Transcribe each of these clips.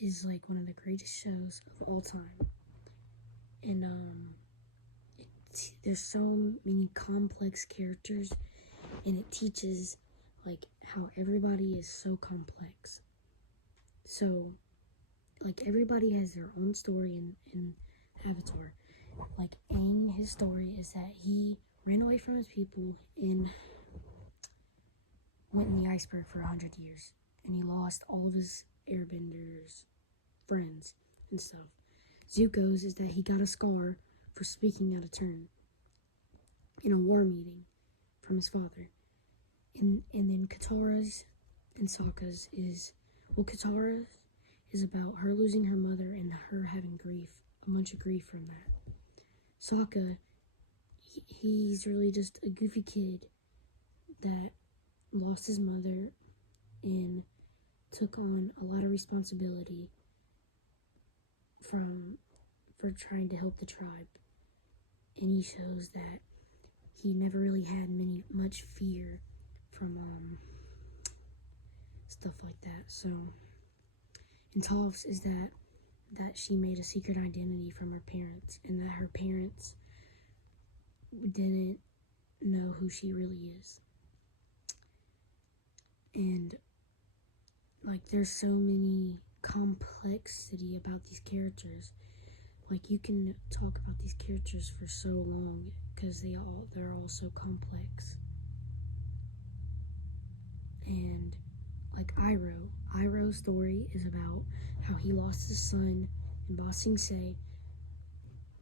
is like one of the greatest shows of all time. And there's so many complex characters, and it teaches like how everybody is so complex. So like everybody has their own story in Avatar. Like Aang, his story is that he ran away from his people and went in the iceberg for 100 years, and he lost all of his airbenders friends and stuff. Zuko's is that he got a scar for speaking out of turn in a war meeting from his father. And then Katara's and Sokka's is, well, Katara's is about her losing her mother and her having grief, a bunch of grief from that. Sokka, he's really just a goofy kid that lost his mother and took on a lot of responsibility for trying to help the tribe. And he shows that he never really had much fear from stuff like that. So, and Toph's is that she made a secret identity from her parents, and that her parents didn't know who she really is. And like there's so many complexity about these characters. Like you can talk about these characters for so long because they're all so complex. And like Iroh's story is about how he lost his son in Ba Sing Se,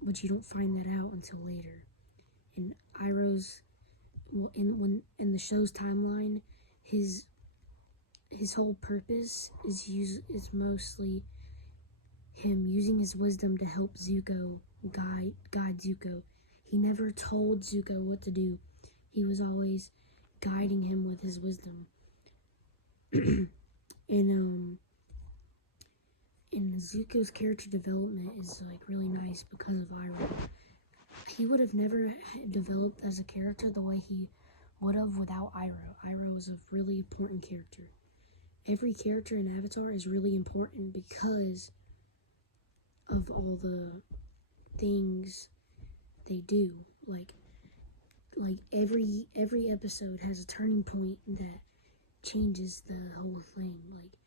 but you don't find that out until later. And Iroh's, well, in the show's timeline, his whole purpose is mostly him using his wisdom to help Zuko, guide Zuko. He never told Zuko what to do. He was always guiding him with his wisdom. And Zuko's character development is like really nice because of Iroh. He would have never developed as a character the way he would have without Iroh. Iroh was a really important character. Every character in Avatar is really important because of all the things they do. Like every episode has a turning point that changes the whole thing. Like,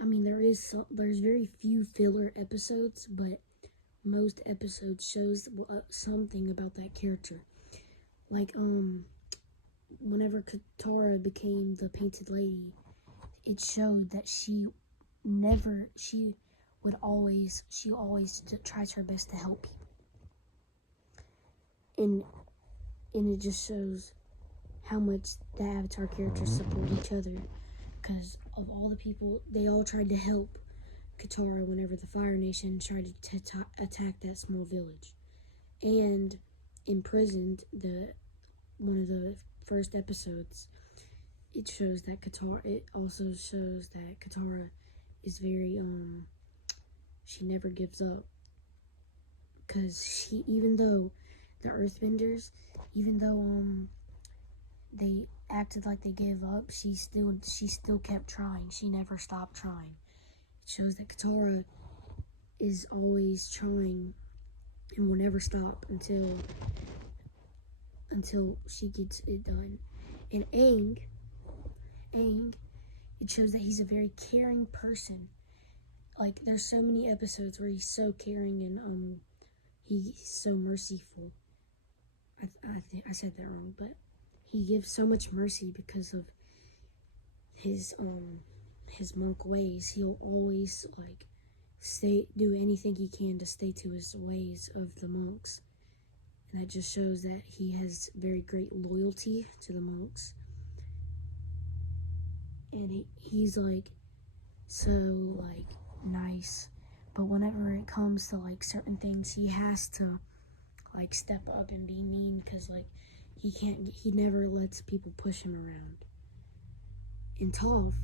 I mean, there's very few filler episodes, but most episodes shows something about that character. Like whenever Katara became the Painted Lady, it showed that she always tries her best to help people. And it just shows how much the Avatar characters support each other, because of all the people, they all tried to help Katara whenever the Fire Nation tried to attack that small village, and imprisoned one of the first episodes. It also shows that Katara is very she never gives up, because even though the Earthbenders, even though they acted like they gave up, she still kept trying. She never stopped trying. It shows that Katara is always trying and will never stop until she gets it done. And Aang, it shows that he's a very caring person. Like, there's so many episodes where he's so caring and he's so merciful. I think I said that wrong, but he gives so much mercy because of his monk ways. He'll always like do anything he can to stay to his ways of the monks, and that just shows that he has very great loyalty to the monks. And he's like so like nice, but whenever it comes to like certain things, he has to like step up and be mean, because like he never lets people push him around. And Toph,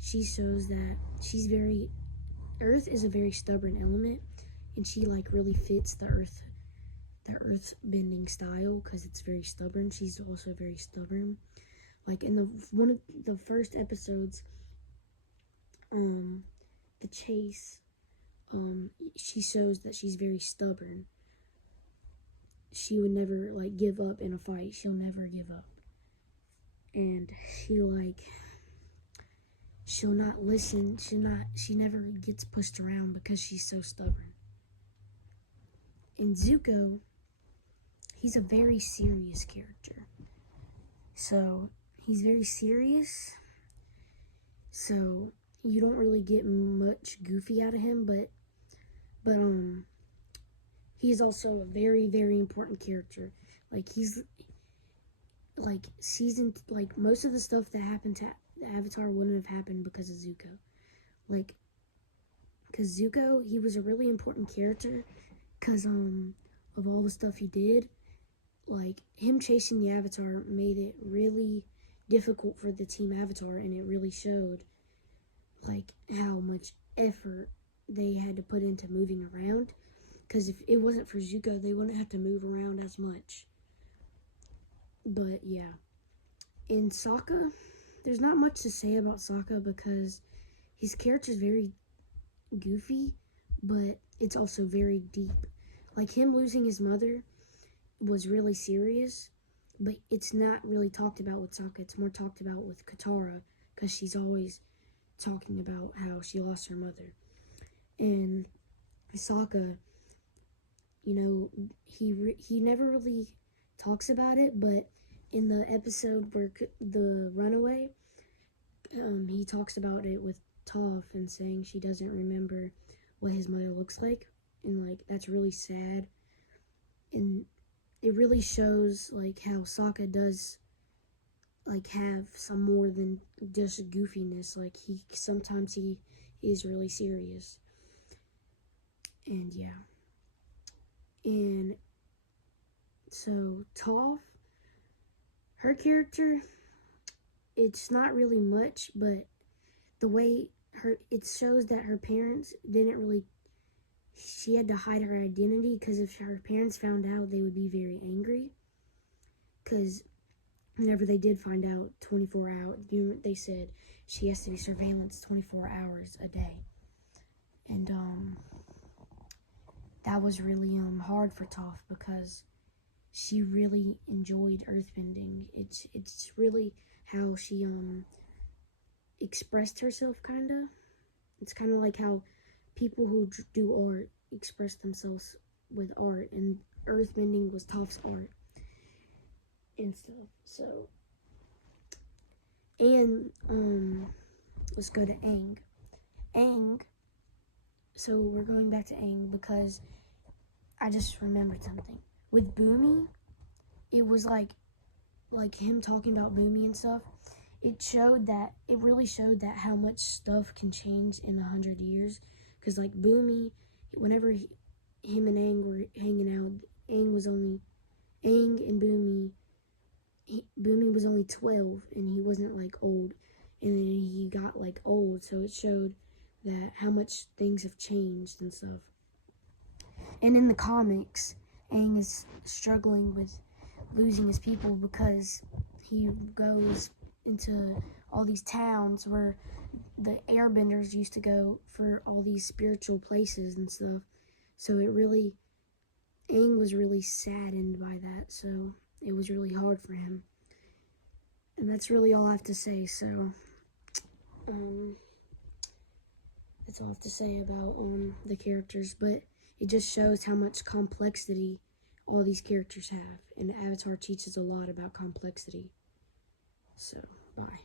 she shows that Earth is a very stubborn element, and she like really fits the earth bending style because it's very stubborn. She's also very stubborn. Like in one of the first episodes, the chase, she shows that she's very stubborn. She would never like give up in a fight. She'll never give up. And she'll not listen. She never gets pushed around because she's so stubborn. And Zuko, he's a very serious character. So he's very serious. So you don't really get much goofy out of him, but he's also a very, very important character. Like he's like most of the stuff that happened to Avatar wouldn't have happened because of Zuko. Like, cause Zuko, he was a really important character, cause of all the stuff he did. Like him chasing the Avatar made it really difficult for the Team Avatar, and it really showed like how much effort they had to put into moving around. Because if it wasn't for Zuko, they wouldn't have to move around as much. But yeah, in Sokka, there's not much to say about Sokka because his character is very goofy, but it's also very deep. Like him losing his mother was really serious, but it's not really talked about with Sokka. It's more talked about with Katara because she's always talking about how she lost her mother. And Sokka, you know, he never really talks about it, but in the episode where the runaway, he talks about it with Toph and saying she doesn't remember what his mother looks like, and like that's really sad. And it really shows like how Sokka does like have some more than just goofiness. Like sometimes he is really serious. And yeah. And so Toph, her character, it's not really much, but the way it shows that her parents didn't really, she had to hide her identity because if her parents found out, they would be very angry. Because whenever they did find out 24 hours, you know, they said she has to be surveillance 24 hours a day. And that was really hard for Toph because she really enjoyed earthbending. It's really how she expressed herself, kinda. It's kind of like how people who do art express themselves with art, and earthbending was Toph's art and stuff. So, and let's go to Aang. Aang. So we're going back to Aang because I just remembered something. With Boomy, it was like him talking about Boomy and stuff. It really showed that how much stuff can change in 100 years. Because like Boomy, whenever him and Aang were hanging out, Aang and Boomy was only 12 and he wasn't like old. And then he got like old, so it showed that how much things have changed and stuff. And in the comics, Aang is struggling with losing his people because he goes into all these towns where the airbenders used to go for all these spiritual places and stuff. So Aang was really saddened by that, so it was really hard for him. And that's really all I have to say, so that's all I have to say about the characters, but it just shows how much complexity all these characters have, and Avatar teaches a lot about complexity. So, bye.